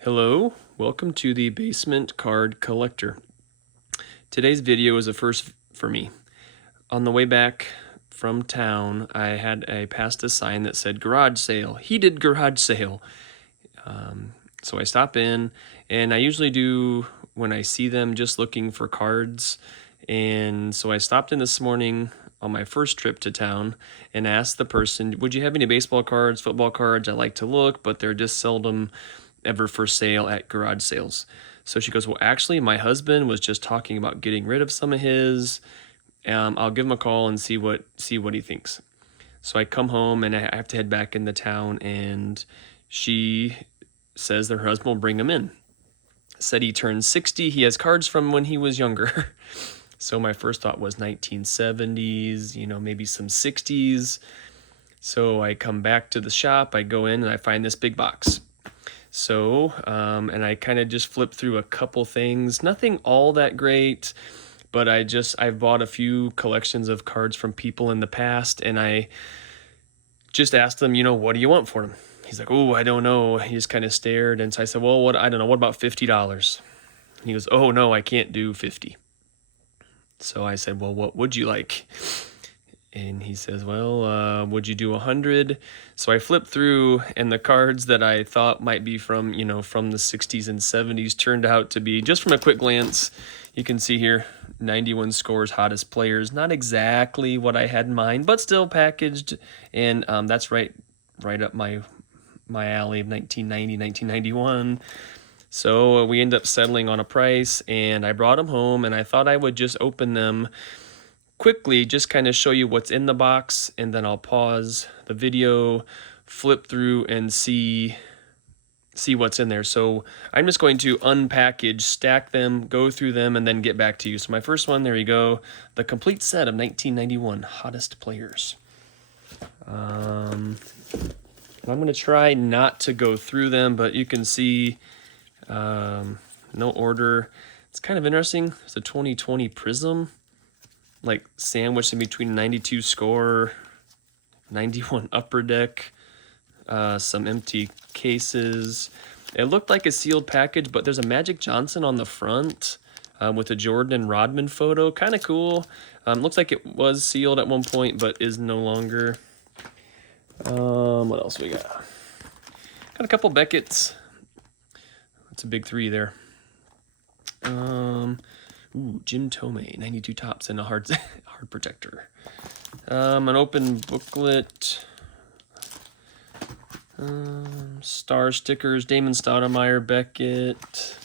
Hello, welcome to the Basement Card Collector. Today's video is a first for me. On the way back from town, I passed a sign that said garage sale, heated garage sale. So I stop in, and I usually do when I see them just looking for cards. And so I stopped in this morning on my first trip to town and asked the person, would you have any baseball cards, football cards? I like to look, but they're just seldom ever for sale at garage sales. So she goes, well, actually, my husband was just talking about getting rid of some of his. I'll give him a call and see what he thinks. So I come home and I have to head back into town, and she says that her husband will bring him in. Said he turned 60. He has cards from when he was younger. So my first thought was 1970s, maybe some 60s. So I come back to the shop, I go in and I find this big box. So, and I kind of just flipped through a couple things, nothing all that great, but I've bought a few collections of cards from people in the past, and I just asked them, what do you want for them? He's like, oh, I don't know. He just kind of stared, and so I said, well, I don't know, what about $50? He goes, oh, no, I can't do 50. So I said, well, what would you like? And he says, well, would you do 100? So I flipped through, and the cards that I thought might be from the 60s and 70s turned out to be, just from a quick glance, you can see here, 91 scores, hottest players. Not exactly what I had in mind, but still packaged. And that's right up my alley of 1990, 1991. So we ended up settling on a price, and I brought them home, and I thought I would just open them quickly, just kind of show you what's in the box, and then I'll pause the video, flip through, and see what's in there. So I'm just going to unpackage, stack them, go through them, and then get back to you. So my first one, there you go, the complete set of 1991 hottest players. I'm going to try not to go through them, but you can see no order. It's kind of interesting. It's a 2020 Prism, like sandwiched in between 92 score, 91 upper deck, some empty cases. It looked like a sealed package, but there's a Magic Johnson on the front with a Jordan and Rodman photo. Kind of cool. Looks like it was sealed at one point, but is no longer. What else we got? Got a couple Beckett's. That's a big three there. Jim Tomei, 92 tops and a hard protector. An open booklet. Star stickers, Damon Stoudemire, Beckett.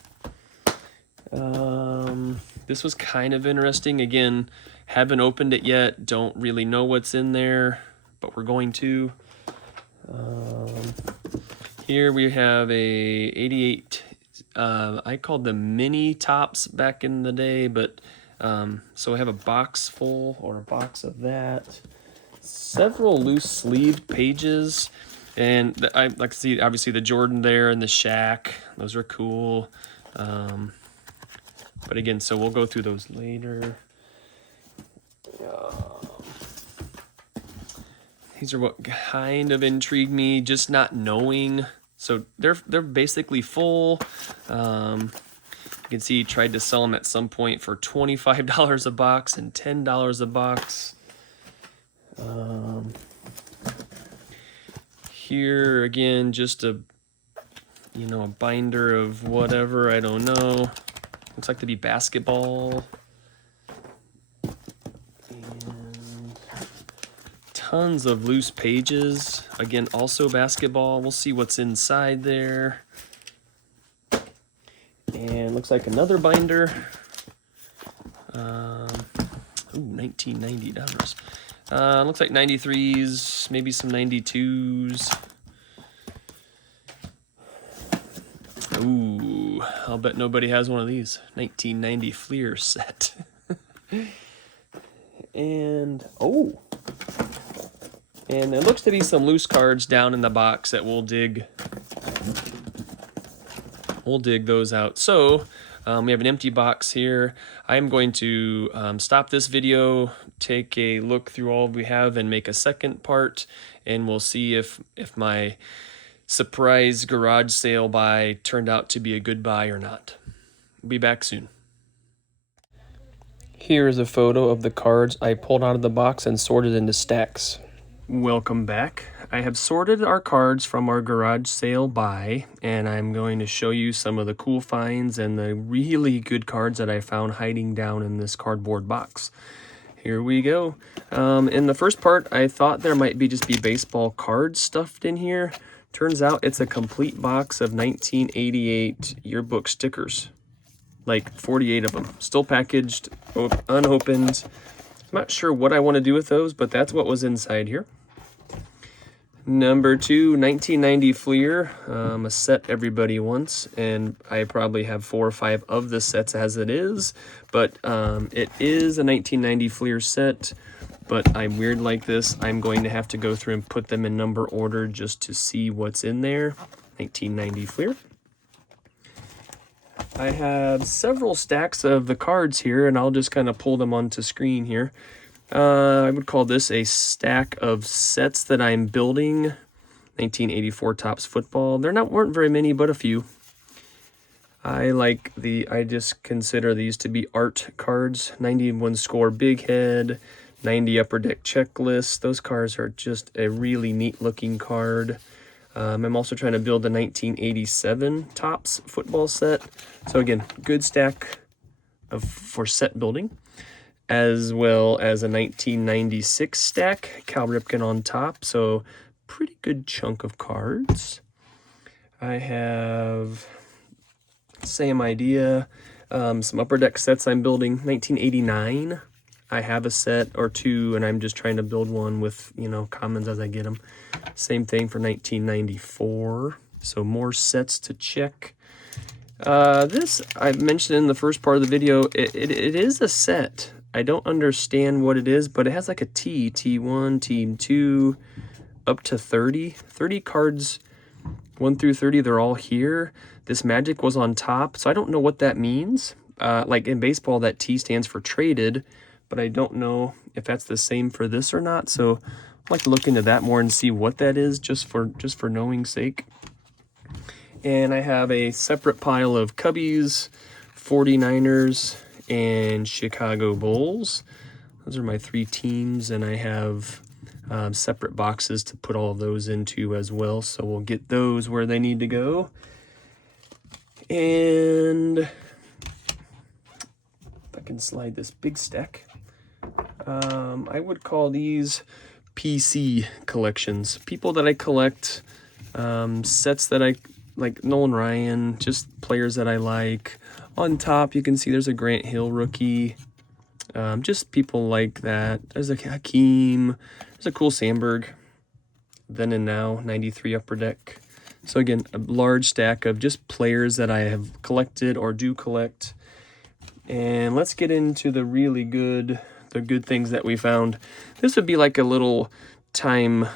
This was kind of interesting. Again, haven't opened it yet. Don't really know what's in there, but we're going to. Here we have a 88. I called them mini tops back in the day, but so I have a box full, or a box of that. Several loose sleeved pages, and I like to see obviously the Jordan there and the Shaq. Those are cool. But again, so we'll go through those later. These are what kind of intrigued me, just not knowing. So they're basically full. You can see he tried to sell them at some point for $25 a box and $10 a box. Here again, just a binder of whatever, I don't know. Looks like to be basketball. And tons of loose pages. Again, also basketball. We'll see what's inside there. And looks like another binder. 1990 dollars. Looks like 93s, maybe some 92s. Ooh, I'll bet nobody has one of these. 1990 Fleer set. And there looks to be some loose cards down in the box that we'll dig those out. So we have an empty box here. I'm going to stop this video, take a look through all we have, and make a second part, and we'll see if my surprise garage sale buy turned out to be a good buy or not. Be back soon. Here is a photo of the cards I pulled out of the box and sorted into stacks. Welcome back. I have sorted our cards from our garage sale buy, and I'm going to show you some of the cool finds and the really good cards that I found hiding down in this cardboard box. Here we go. In the first part, I thought there might just be baseball cards stuffed in here. Turns out it's a complete box of 1988 yearbook stickers. Like 48 of them, still packaged, unopened. I'm not sure what I want to do with those, but that's what was inside here. Number 2, 1990 Fleer, a set everybody wants, and I probably have 4 or 5 of the sets as it is, but it is a 1990 Fleer set, but I'm weird like this. I'm going to have to go through and put them in number order just to see what's in there. 1990 Fleer. I have several stacks of the cards here, and I'll just kind of pull them onto screen here. I would call this a stack of sets that I'm building. 1984 Topps football. Weren't very many, but a few. I just consider these to be art cards. 91 score big head, 90 upper deck checklist. Those cards are just a really neat looking card. I'm also trying to build a 1987 Topps football set. So again, good stack for set building, as well as a 1996 stack, Cal Ripken on top. So pretty good chunk of cards. I have same idea. Some upper deck sets I'm building. 1989. I have a set or two, and I'm just trying to build one with, commons as I get them. Same thing for 1994. So more sets to check. This, I mentioned in the first part of the video, it is a set. I don't understand what it is, but it has like a T1, T2, up to 30. 30 cards, 1 through 30, they're all here. This magic was on top, so I don't know what that means. Like in baseball, that T stands for traded, but I don't know if that's the same for this or not. So I'd like to look into that more and see what that is, just for knowing sake. And I have a separate pile of Cubbies, 49ers, and Chicago Bulls. Those are my 3 teams, and I have separate boxes to put all of those into as well. So we'll get those where they need to go. And if I can slide this big stack, I would call these PC collections. People that I collect, sets that I like, Nolan Ryan, just players that I like. On top, you can see there's a Grant Hill rookie. Just people like that. There's a Hakeem. There's a cool Sandberg. Then and Now, 93 Upper Deck. So again, a large stack of just players that I have collected or do collect. And let's get into the really good, things that we found. This would be like a little time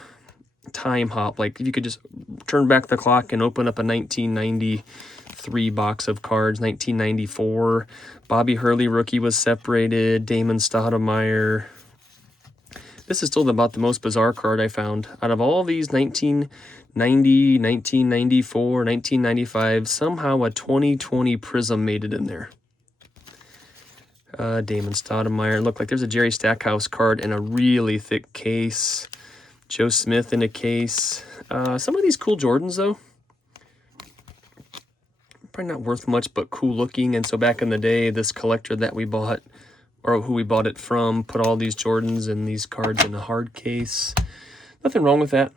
hop. Like if you could just turn back the clock and open up a 1993 box of cards. 1994, Bobby Hurley rookie was separated. Damon Stoudemire. This is still about the most bizarre card I found. Out of all these 1990, 1994, 1995, somehow a 2020 Prism made it in there. Damon Stoudemire. Look, like there's a Jerry Stackhouse card in a really thick case. Joe Smith in a case. Some of these cool Jordans, though. Probably not worth much, but cool looking. And so back in the day, this collector that we bought, or who we bought it from, put all these Jordans and these cards in a hard case. Nothing wrong with that.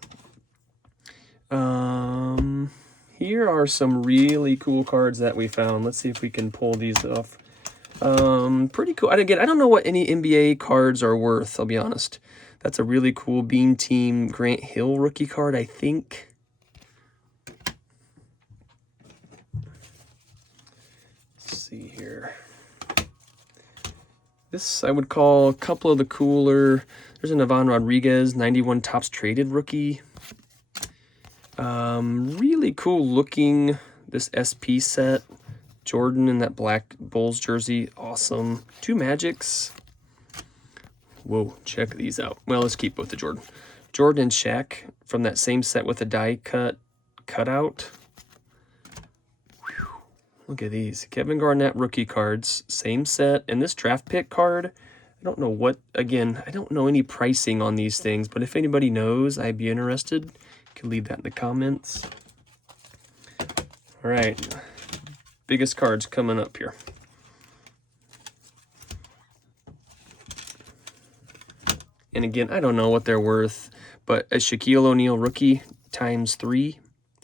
Here are some really cool cards that we found. Let's see if we can pull these off. Pretty cool. Again, I don't know what any NBA cards are worth, I'll be honest. That's a really cool Beam Team Grant Hill rookie card, I think. Let's see here. This I would call a couple of the cooler. There's an Ivan Rodriguez 91 Topps Traded rookie. Really cool looking, this SP set. Jordan in that black Bulls jersey, awesome. 2 Magics. Whoa, check these out. Well, let's keep with the Jordan. Jordan and Shaq from that same set with a die cut cutout. Whew. Look at these. Kevin Garnett rookie cards, same set. And this draft pick card, I don't know what, again, I don't know any pricing on these things, but if anybody knows, I'd be interested. You can leave that in the comments. All right, biggest cards coming up here. And again, I don't know what they're worth, but a Shaquille O'Neal rookie ×3,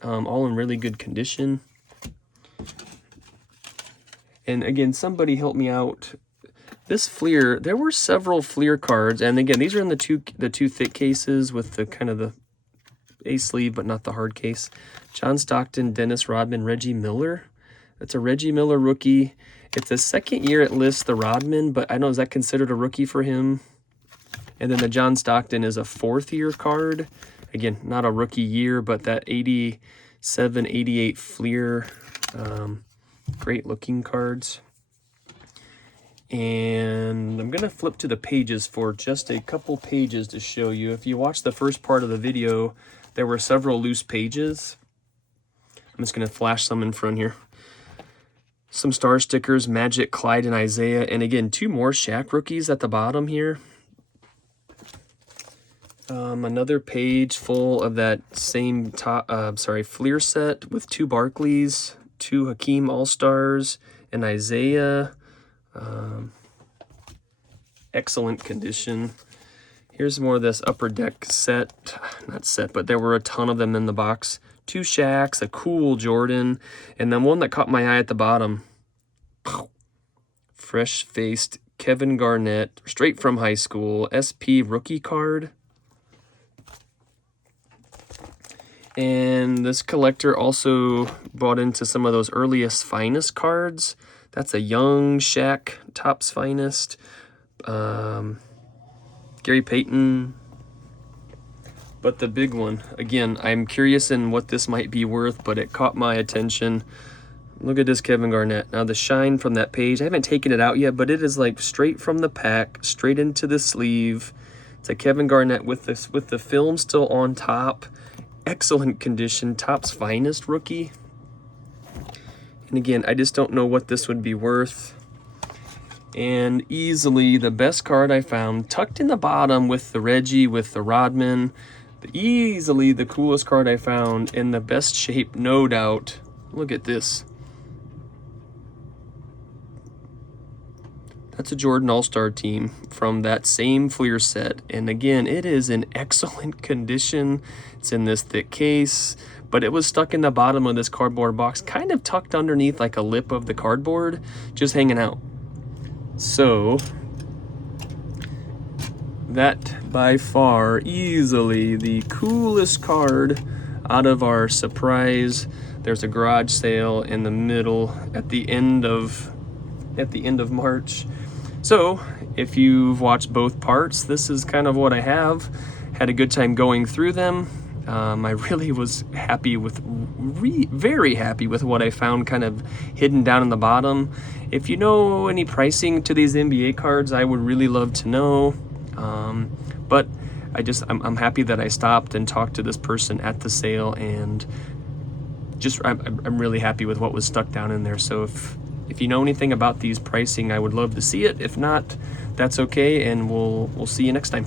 all in really good condition. And again, somebody help me out. This Fleer, there were several Fleer cards, and again, these are in the two thick cases with the kind of the A sleeve, but not the hard case. John Stockton, Dennis Rodman, Reggie Miller. That's a Reggie Miller rookie. It's the second year it lists the Rodman, but I don't know, is that considered a rookie for him? And then the John Stockton is a 4th year card. Again, not a rookie year, but that 87, 88 Fleer, great looking cards. And I'm gonna flip to the pages for just a couple pages to show you. If you watch the first part of the video, there were several loose pages. I'm just gonna flash some in front here. Some star stickers, Magic, Clyde, and Isaiah. And again, 2 more Shaq rookies at the bottom here. Another page full of that same Fleer set with 2 Barkleys, 2 Hakeem All-Stars, and Isaiah. Excellent condition. Here's more of this upper deck set, not set, but there were a ton of them in the box. 2 Shaqs, a cool Jordan, and then one that caught my eye at the bottom. Fresh-faced Kevin Garnett, straight from high school, SP rookie card. And this collector also bought into some of those earliest finest cards. That's a young Shaq, Topps Finest. Gary Payton. But the big one, again, I'm curious in what this might be worth, but it caught my attention. Look at this Kevin Garnett. Now the shine from that page, I haven't taken it out yet, but it is like straight from the pack, straight into the sleeve. It's a Kevin Garnett with the film still on top. Excellent condition, Topps Finest rookie. And again, I just don't know what this would be worth. And easily the best card I found, tucked in the bottom with the Reggie, with the Rodman. Easily the coolest card I found, in the best shape, no doubt. Look at this. That's a Jordan All-Star team from that same Fleer set. And again, it is in excellent condition. It's in this thick case, but it was stuck in the bottom of this cardboard box, kind of tucked underneath like a lip of the cardboard, just hanging out. So that by far easily the coolest card out of our surprise. There's a garage sale in the middle at the end of March. So if you've watched both parts, this is kind of what I have. Had a good time going through them. I really was happy with, very happy with what I found kind of hidden down in the bottom. If you know any pricing to these NBA cards, I would really love to know. But I'm happy that I stopped and talked to this person at the sale, and I'm really happy with what was stuck down in there. So if you know anything about these pricing, I would love to see it. If not, that's okay, and we'll see you next time.